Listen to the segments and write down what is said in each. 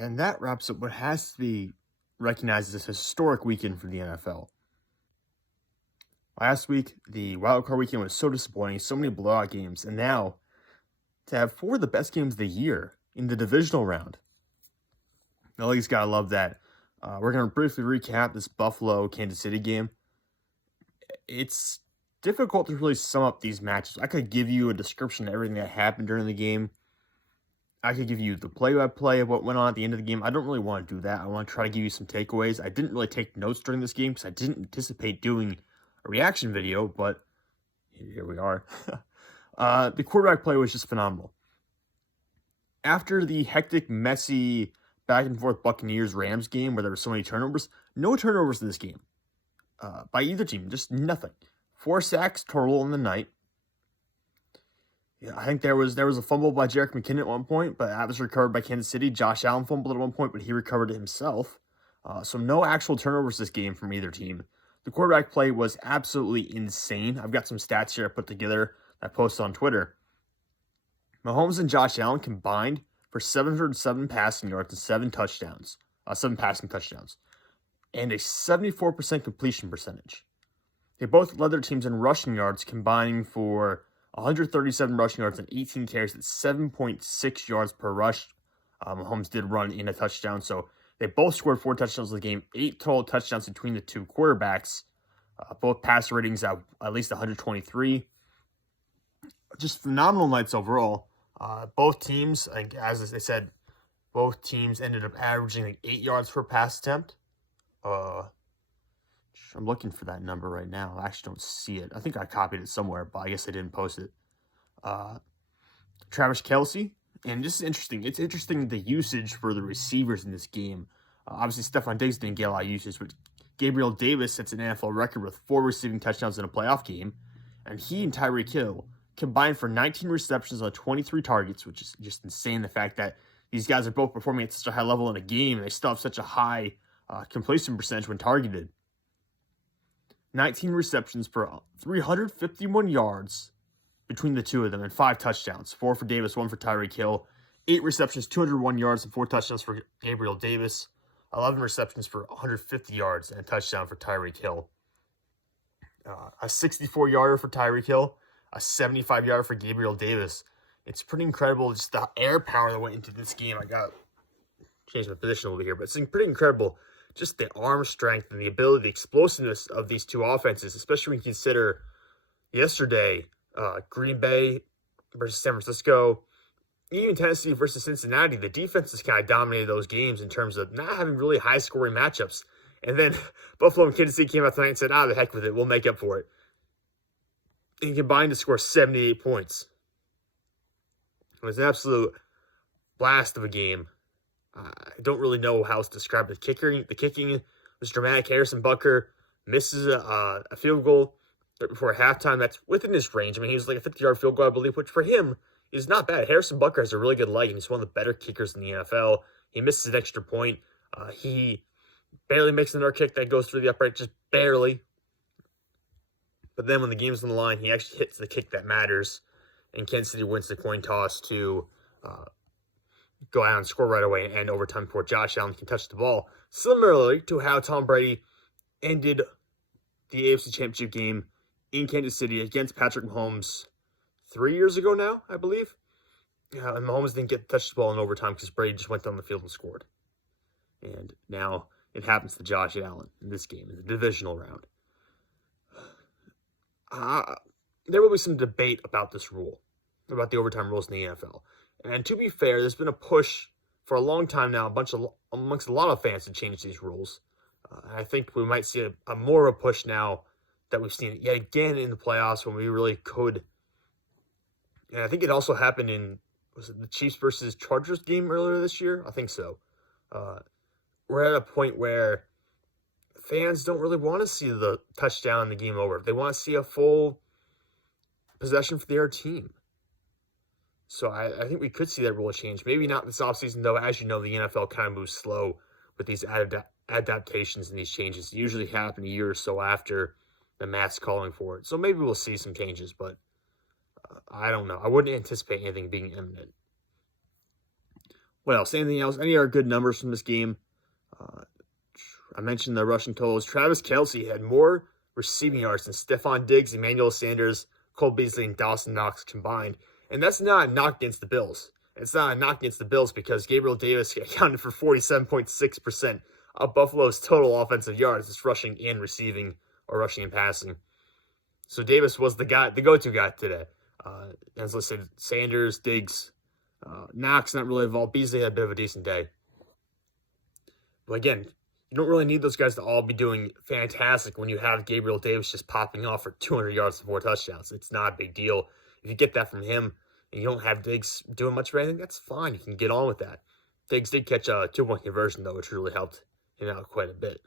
And that wraps up what has to be recognized as a historic weekend for the NFL. Last week, the wildcard weekend was so disappointing, so many blowout games, and now to have four of the best games of the year in the divisional round. The league's got to love that. We're going to briefly recap this Buffalo-Kansas City game. It's difficult to really sum up these matches. I could give you a description of everything that happened during the game. I could give you the play-by-play of what went on at the end of the game. I don't really want to do that. I want to try to give you some takeaways. I didn't really take notes during this game because I didn't anticipate doing a reaction video, but here we are. The quarterback play was just phenomenal. After the hectic, messy, back-and-forth Buccaneers-Rams game where there were so many turnovers, no turnovers in this game by either team, just nothing. 4 sacks total in the night. Yeah, I think there was a fumble by Jerick McKinnon at one point, but that was recovered by Kansas City. Josh Allen fumbled at one point, but he recovered it himself. So no actual turnovers this game from either team. The quarterback play was absolutely insane. I've got some stats here I put together I posted on Twitter. Mahomes and Josh Allen combined for 707 passing yards and 7 touchdowns. 7 passing touchdowns. And a 74% completion percentage. They both led their teams in rushing yards, combining for 137 rushing yards and 18 carries at 7.6 yards per rush. Mahomes did run in a touchdown, so they both scored 4 touchdowns in the game, 8 total touchdowns between the two quarterbacks. Both pass ratings at least 123. Just phenomenal nights overall. Both teams, as they said, both teams ended up averaging 8 yards per pass attempt. I'm looking for that number right now. I actually don't see it. I think I copied it somewhere, but I guess I didn't post it. Travis Kelce, and this is interesting. It's interesting the usage for the receivers in this game. Obviously, Stephon Diggs didn't get a lot of usage, but Gabriel Davis sets an NFL record with 4 receiving touchdowns in a playoff game, and he and Tyreek Hill combined for 19 receptions on 23 targets, which is just insane. The fact that these guys are both performing at such a high level in a game, and they still have such a high completion percentage when targeted. 19 receptions for 351 yards between the two of them and 5 touchdowns. 4 for Davis, 1 for Tyreek Hill. 8 receptions, 201 yards and 4 touchdowns for Gabriel Davis. 11 receptions for 150 yards and a touchdown for Tyreek Hill. A 64-yarder for Tyreek Hill. A 75-yarder for Gabriel Davis. It's pretty incredible just the air power that went into this game. I got to change my position over here, but it's pretty incredible. Just the arm strength and the ability, the explosiveness of these two offenses, especially when you consider yesterday, Green Bay versus San Francisco, even Tennessee versus Cincinnati, the defenses kind of dominated those games in terms of not having really high-scoring matchups. And then Buffalo and Kansas City came out tonight and said, the heck with it, we'll make up for it. And combined to score 78 points. It was an absolute blast of a game. I don't really know how else to describe the kicking. The kicking was dramatic. Harrison Butker misses a field goal before halftime. That's within his range. I mean, he was like a 50-yard field goal, I believe, which for him is not bad. Harrison Butker has a really good leg, and he's one of the better kickers in the NFL. He misses an extra point. He barely makes another kick that goes through the upright, just barely. But then when the game's on the line, he actually hits the kick that matters, and Kansas City wins the coin toss to go out and score right away and end overtime before Josh Allen can touch the ball. Similarly to how Tom Brady ended the AFC Championship game in Kansas City against Patrick Mahomes 3 years ago now, I believe. And Mahomes didn't get to touch the ball in overtime because Brady just went down the field and scored. And now it happens to Josh Allen in this game, in the divisional round. There will be some debate about this rule, about the overtime rules in the NFL. And to be fair, there's been a push for a long time now, amongst a lot of fans to change these rules. I think we might see a more of a push now that we've seen yet again in the playoffs when we really could. And I think it also happened in, was it the Chiefs versus Chargers game earlier this year? I think so. We're at a point where fans don't really want to see the touchdown and the game over. They want to see a full possession for their team. So I think we could see that rule change. Maybe not this offseason, though. As you know, the NFL kind of moves slow with these adaptations and these changes. They usually happen a year or so after the mass calling for it. So maybe we'll see some changes, but I don't know. I wouldn't anticipate anything being imminent. What else? Anything else? Any other good numbers from this game? Uh, I mentioned the rushing totals. Travis Kelce had more receiving yards than Stephon Diggs, Emmanuel Sanders, Cole Beasley, and Dawson Knox combined. And that's not a knock against the Bills. It's not a knock against the Bills because Gabriel Davis accounted for 47.6% of Buffalo's total offensive yards. It's rushing and receiving, or rushing and passing. So Davis was the guy, the go-to guy today. As I said, Sanders, Diggs, Knox not really involved. Beasley had a bit of a decent day. But again, you don't really need those guys to all be doing fantastic when you have Gabriel Davis just popping off for 200 yards and 4 touchdowns. It's not a big deal. If you get that from him and you don't have Diggs doing much of anything, that's fine. You can get on with that. Diggs did catch a 2-point conversion, though, which really helped him out quite a bit.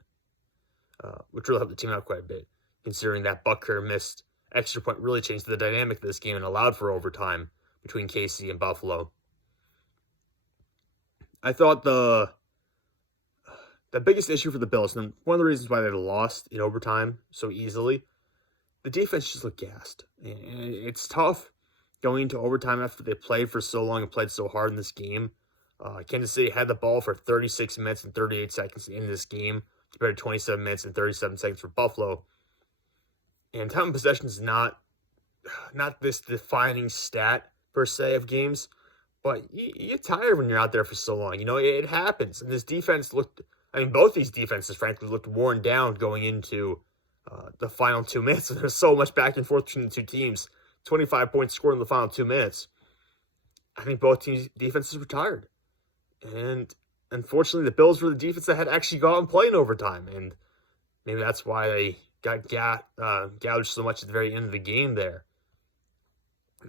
Which really helped the team out quite a bit, considering that Butker missed extra point really changed the dynamic of this game and allowed for overtime between KC and Buffalo. I thought the biggest issue for the Bills, and one of the reasons why they lost in overtime so easily, the defense just looked gassed. And it's tough going into overtime after they played for so long and played so hard in this game. Kansas City had the ball for 36 minutes and 38 seconds in this game, compared to 27 minutes and 37 seconds for Buffalo. And time of possession is not this defining stat, per se, of games, but you get tired when you're out there for so long. You know, it happens. And this defense both these defenses, frankly, looked worn down going into the final 2 minutes. There's so much back and forth between the two teams. 25 points scored in the final 2 minutes. I think both teams' defenses were tired. And unfortunately, the Bills were the defense that had actually gone and played in overtime. And maybe that's why they got gouged so much at the very end of the game there.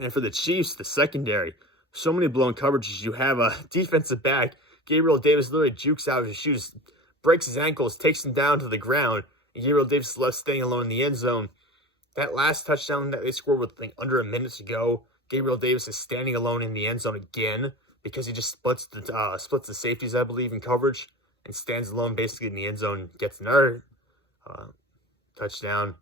And for the Chiefs, the secondary, so many blown coverages. You have a defensive back, Gabriel Davis literally jukes out of his shoes, breaks his ankles, takes him down to the ground, and Gabriel Davis is left standing alone in the end zone. That last touchdown that they scored with under a minute to go, Gabriel Davis is standing alone in the end zone again because he just splits the safeties, I believe, in coverage and stands alone basically in the end zone, gets another touchdown.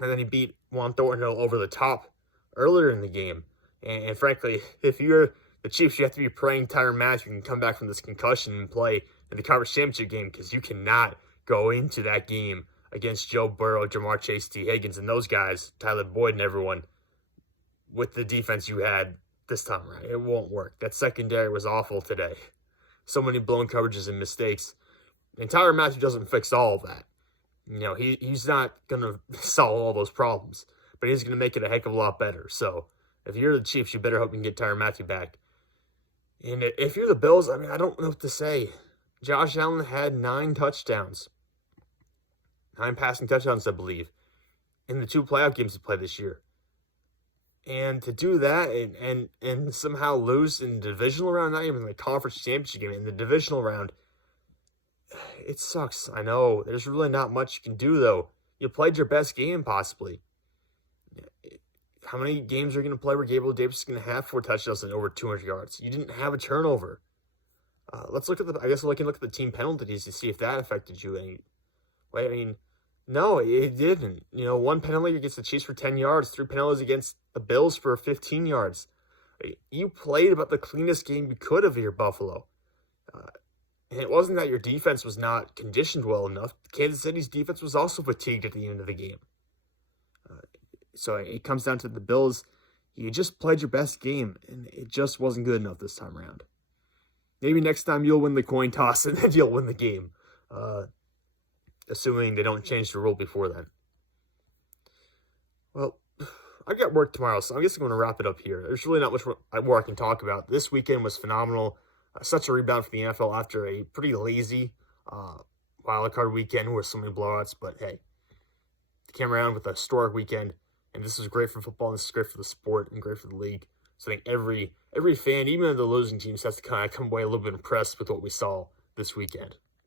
And then he beat Juan Thornhill over the top earlier in the game. And frankly, if you're the Chiefs, you have to be praying Tyrann Mathieu can come back from this concussion and play in the conference championship game, because you cannot go into that game against Joe Burrow, Jamar Chase, T. Higgins, and those guys, Tyler Boyd and everyone, with the defense you had this time around. It won't work. That secondary was awful today. So many blown coverages and mistakes. And Tyrann Mathieu doesn't fix all of that. You know, he's not going to solve all those problems, but he's going to make it a heck of a lot better. So if you're the Chiefs, you better hope you can get Tyrann Mathieu back. And if you're the Bills, I don't know what to say. Josh Allen had 9 touchdowns. 9 passing touchdowns, I believe, in the 2 playoff games he played this year. And to do that and somehow lose in the divisional round, not even the conference championship game, in the divisional round, it sucks. I know. There's really not much you can do, though. You played your best game, possibly. How many games are you going to play where Gabriel Davis is going to have 4 touchdowns and over 200 yards? You didn't have a turnover. Let's look at I guess we can look at the team penalties to see if that affected you any way. No, it didn't. 1 penalty against the Chiefs for 10 yards, 3 penalties against the Bills for 15 yards. You played about the cleanest game you could of your Buffalo. And it wasn't that your defense was not conditioned well enough. Kansas City's defense was also fatigued at the end of the game. So it comes down to the Bills. You just played your best game, and it just wasn't good enough this time around. Maybe next time you'll win the coin toss, and then you'll win the game. Assuming they don't change the rule before then. Well, I've got work tomorrow, so I guess I'm going to wrap it up here. There's really not much more I can talk about. This weekend was phenomenal. Such a rebound for the NFL after a pretty lazy wildcard weekend with so many blowouts. But hey, they came around with a historic weekend, and this is great for football, and this is great for the sport, and great for the league. So I think every fan, even the losing teams, has to kind of come away a little bit impressed with what we saw this weekend.